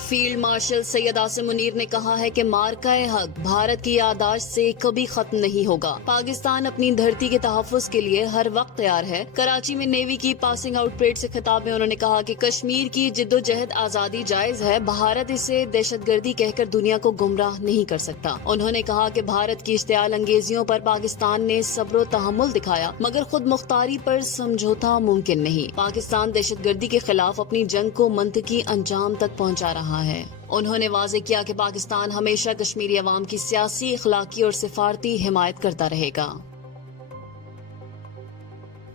Field marshal Syed Asim Munir نے کہا ہے کہ مارکہ حق بھارت کی یادداشت سے کبھی ختم نہیں ہوگا۔ پاکستان اپنی دھرتی کے تحفظ کے لیے ہر وقت تیار ہے۔ کراچی میں نیوی کی پاسنگ آؤٹ پریڈ سے خطاب میں انہوں نے کہا کہ کشمیر کی جدوجہد آزادی جائز ہے، بھارت اسے دہشت گردی کہہ کر دنیا کو گمراہ نہیں کر سکتا۔ انہوں نے کہا کہ بھارت کی اشتعال انگیزیوں پر پاکستان نے صبر و تحمل دکھایا، مگر خود مختاری پر سمجھوتا ممکن نہیں۔ پاکستان دہشت گردی کے خلاف اپنی جنگ کو منطقی انجام تک پہنچا رہا ہے۔ انہوں نے واضح کیا کہ پاکستان ہمیشہ کشمیری عوام کی سیاسی، اخلاقی اور سفارتی حمایت کرتا رہے گا۔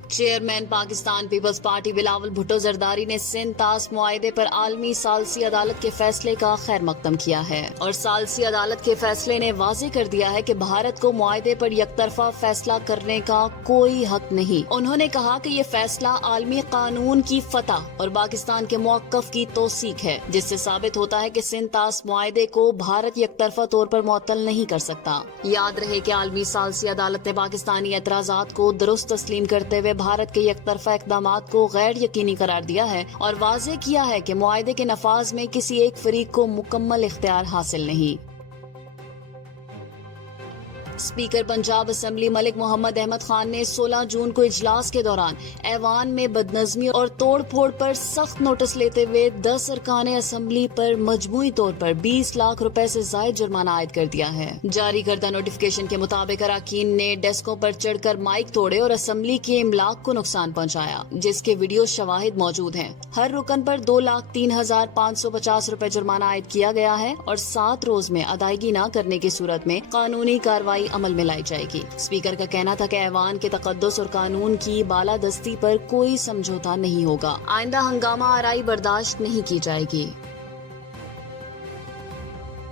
Chairman Pakistan peoples party Bilawal Bhutto Zardari نے سندھ طاس معاہدے پر عالمی ثالثی عدالت کے فیصلے کا خیر مقدم کیا ہے اور ثالثی عدالت کے فیصلے نے واضح کر دیا ہے کہ بھارت کو معاہدے پر یک طرفہ فیصلہ کرنے کا کوئی حق نہیں۔ انہوں نے کہا کہ یہ فیصلہ عالمی قانون کی فتح اور پاکستان کے موقف کی توثیق ہے، جس سے ثابت ہوتا ہے کہ سندھ طاس معاہدے کو بھارت یک طرفہ طور پر معطل نہیں کر سکتا۔ یاد رہے کہ عالمی ثالثی عدالت نے پاکستانی اعتراضات کو درست تسلیم کرتے ہوئے بھارت کے یک طرفہ اقدامات کو غیر یقینی قرار دیا ہے اور واضح کیا ہے کہ معاہدے کے نفاذ میں کسی ایک فریق کو مکمل اختیار حاصل نہیں۔ اسپیکر پنجاب اسمبلی ملک محمد احمد خان نے 16 جون کو اجلاس کے دوران ایوان میں بدنظمی اور توڑ پھوڑ پر سخت نوٹس لیتے ہوئے 10 ارکان اسمبلی پر مجموعی طور پر 20 لاکھ روپے سے زائد جرمانہ عائد کر دیا ہے۔ جاری کردہ نوٹیفکیشن کے مطابق اراکین نے ڈیسکوں پر چڑھ کر مائک توڑے اور اسمبلی کے املاک کو نقصان پہنچایا، جس کے ویڈیو شواہد موجود ہیں۔ ہر رکن پر 2,03,550 روپے جرمانہ عائد کیا گیا ہے اور 7 روز میں ادائیگی نہ کرنے کی صورت میں قانونی کارروائی عمل میں لائی جائے گی۔ اسپیکر کا کہنا تھا کہ ایوان کے تقدس اور قانون کی بالادستی پر کوئی سمجھوتا نہیں ہوگا۔ آئندہ ہنگامہ آرائی برداشت نہیں کی جائے گی۔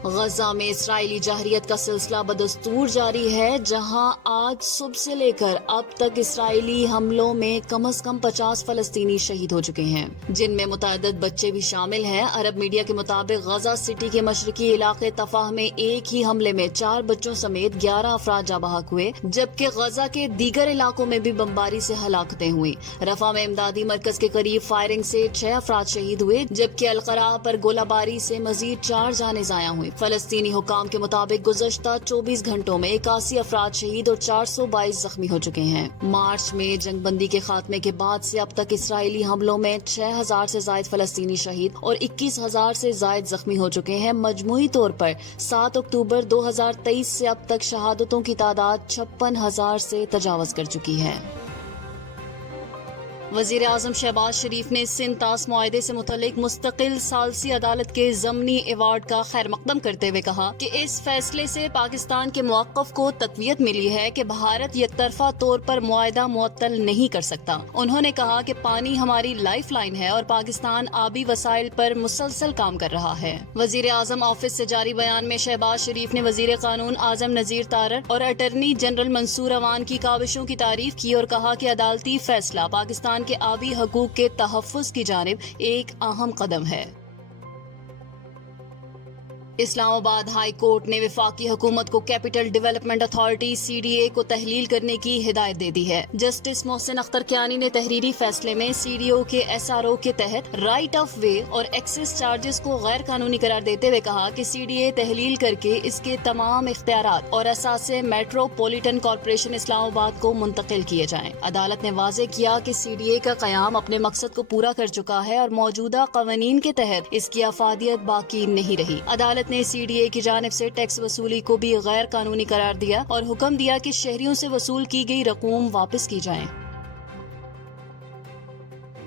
غزہ میں اسرائیلی جارحیت کا سلسلہ بدستور جاری ہے، جہاں آج صبح سے لے کر اب تک اسرائیلی حملوں میں کم از کم 50 فلسطینی شہید ہو چکے ہیں، جن میں متعدد بچے بھی شامل ہیں۔ عرب میڈیا کے مطابق غزہ سٹی کے مشرقی علاقے تفاح میں ایک ہی حملے میں 4 بچوں سمیت 11 افراد جاں بحق ہوئے، جبکہ غزہ کے دیگر علاقوں میں بھی بمباری سے ہلاکتیں ہوئیں۔ رفح میں امدادی مرکز کے قریب فائرنگ سے 6 افراد شہید ہوئے، جبکہ القراء پر گولہ باری سے مزید 4 جانیں ضائع ہوئیں۔ فلسطینی حکام کے مطابق گزشتہ 24 گھنٹوں میں 81 افراد شہید اور 422 زخمی ہو چکے ہیں۔ مارچ میں جنگ بندی کے خاتمے کے بعد سے اب تک اسرائیلی حملوں میں 6,000 سے زائد فلسطینی شہید اور 21,000 سے زائد زخمی ہو چکے ہیں۔ مجموعی طور پر 7 اکتوبر 2023 سے اب تک شہادتوں کی تعداد 56,000 سے تجاوز کر چکی ہے۔ وزیر اعظم شہباز شریف نے سندھ طاس معاہدے سے متعلق مستقل ثالثی عدالت کے ضمنی ایوارڈ کا خیر مقدم کرتے ہوئے کہا کہ اس فیصلے سے پاکستان کے موقف کو تقویت ملی ہے کہ بھارت یک طرفہ طور پر معاہدہ معطل نہیں کر سکتا۔ انہوں نے کہا کہ پانی ہماری لائف لائن ہے اور پاکستان آبی وسائل پر مسلسل کام کر رہا ہے۔ وزیر اعظم آفس سے جاری بیان میں شہباز شریف نے وزیر قانون اعظم نذیر تارڑ اور اٹارنی جنرل منصور اوان کی کاوشوں کی تعریف کی اور کہا کہ عدالتی فیصلہ پاکستان کے آبی حقوق کے تحفظ کی جانب ایک اہم قدم ہے۔ اسلام آباد ہائی کورٹ نے وفاقی حکومت کو کیپٹل ڈیولپمنٹ اتھارٹی CDA کو تحلیل کرنے کی ہدایت دے دی ہے۔ جسٹس محسن اختر کیانی نے تحریری فیصلے میں CDO کے SRO کے تحت رائٹ آف وے اور ایکسس چارجز کو غیر قانونی قرار دیتے ہوئے کہا کہ CDA تحلیل کر کے اس کے تمام اختیارات اور اثاثے میٹروپولیٹن کارپوریشن اسلام آباد کو منتقل کیے جائیں۔ عدالت نے واضح کیا کہ CDA کا قیام اپنے مقصد کو پورا کر چکا ہے اور موجودہ قوانین کے تحت اس کی افادیت باقی نہیں رہی۔ عدالت نے CDA کی جانب سے ٹیکس وصولی کو بھی غیر قانونی قرار دیا اور حکم دیا کہ شہریوں سے وصول کی گئی رقوم واپس کی جائیں۔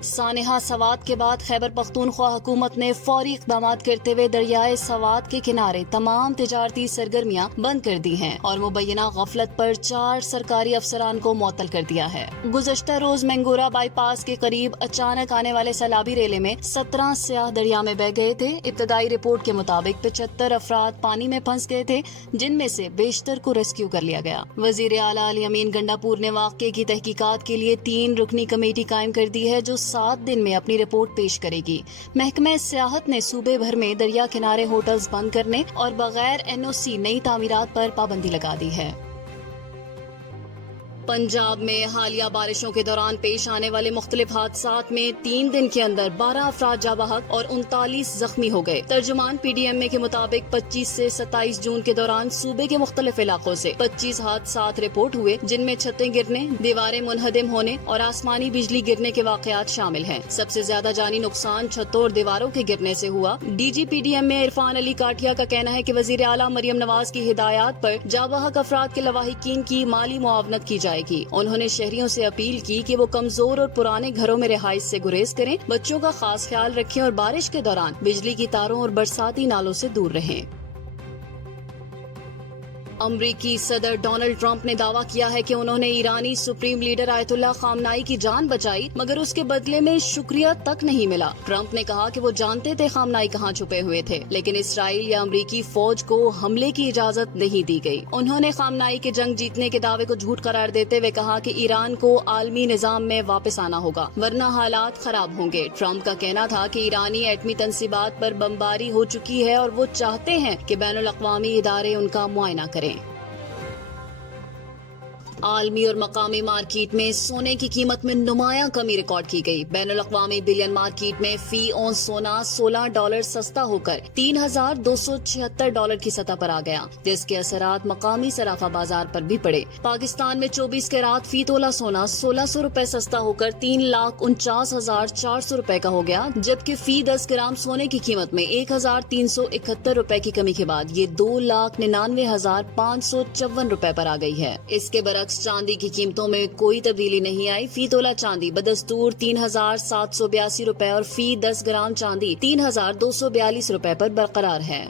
سانحہ سوات کے بعد خیبر پختونخوا حکومت نے فوری اقدامات کرتے ہوئے دریائے سوات کے کنارے تمام تجارتی سرگرمیاں بند کر دی ہیں اور مبینہ غفلت پر 4 سرکاری افسران کو معطل کر دیا ہے۔ گزشتہ روز مینگورہ بائی پاس کے قریب اچانک آنے والے سیلابی ریلے میں 17 سیاح دریا میں بہہ گئے تھے۔ ابتدائی رپورٹ کے مطابق 75 افراد پانی میں پھنس گئے تھے، جن میں سے بیشتر کو ریسکیو کر لیا گیا۔ وزیر اعلیٰ علی امین گنڈاپور نے واقعے کی تحقیقات کے لیے 3 رکنی کمیٹی قائم کر دی ہے جو 7 دن میں اپنی رپورٹ پیش کرے گی۔ محکمہ سیاحت نے صوبے بھر میں دریا کنارے ہوٹلز بند کرنے اور بغیر NOC نئی تعمیرات پر پابندی لگا دی ہے۔ پنجاب میں حالیہ بارشوں کے دوران پیش آنے والے مختلف حادثات میں 3 دن کے اندر 12 افراد جاں بحق اور 39 زخمی ہو گئے۔ ترجمان پی ڈی ایم اے کے مطابق 25 سے 27 جون کے دوران صوبے کے مختلف علاقوں سے 25 حادثات رپورٹ ہوئے، جن میں چھتیں گرنے، دیواریں منہدم ہونے اور آسمانی بجلی گرنے کے واقعات شامل ہیں۔ سب سے زیادہ جانی نقصان چھتوں اور دیواروں کے گرنے سے ہوا۔ D G P D M A Irfan Ali Katia کا کہنا ہے کہ وزیر اعلیٰ مریم نواز کی ہدایات پر جاں بحق افراد کے لواحقین کی مالی معاونت کی جائے گی۔ انہوں نے شہریوں سے اپیل کی کہ وہ کمزور اور پرانے گھروں میں رہائش سے گریز کریں، بچوں کا خاص خیال رکھیں اور بارش کے دوران بجلی کی تاروں اور برساتی نالوں سے دور رہیں۔ امریکی صدر ڈونلڈ ٹرمپ نے دعویٰ کیا ہے کہ انہوں نے ایرانی سپریم لیڈر آیت اللہ خامنائی کی جان بچائی، مگر اس کے بدلے میں شکریہ تک نہیں ملا۔ ٹرمپ نے کہا کہ وہ جانتے تھے خامنائی کہاں چھپے ہوئے تھے، لیکن اسرائیل یا امریکی فوج کو حملے کی اجازت نہیں دی گئی۔ انہوں نے خامنائی کے جنگ جیتنے کے دعوے کو جھوٹ قرار دیتے ہوئے کہا کہ ایران کو عالمی نظام میں واپس آنا ہوگا، ورنہ حالات خراب ہوں گے۔ ٹرمپ کا کہنا تھا کہ ایرانی ایٹمی تنصیبات پر بمباری ہو چکی ہے اور وہ چاہتے ہیں کہ بین الاقوامی ادارے ان کا معائنہ کریں۔ عالمی اور مقامی مارکیٹ میں سونے کی قیمت میں نمایاں کمی ریکارڈ کی گئی۔ بین الاقوامی بلین مارکیٹ میں فی اونس سونا $16 سستا ہو کر $3,276 کی سطح پر آ گیا، جس کے اثرات مقامی صرافہ بازار پر بھی پڑے۔ پاکستان میں 24 کیرات فی تولہ سونا $1,600 سستا ہو کر $3,49,400 کا ہو گیا، جبکہ فی 10 گرام سونے کی قیمت میں $1,371 کی کمی کے بعد یہ $2,99,554 پر آ گئی ہے۔ اس کے برعکس چاندی کی قیمتوں میں کوئی تبدیلی نہیں آئی۔ فی تولہ چاندی بدستور $3,782 اور فی 10 گرام چاندی $3,242 پر برقرار ہے۔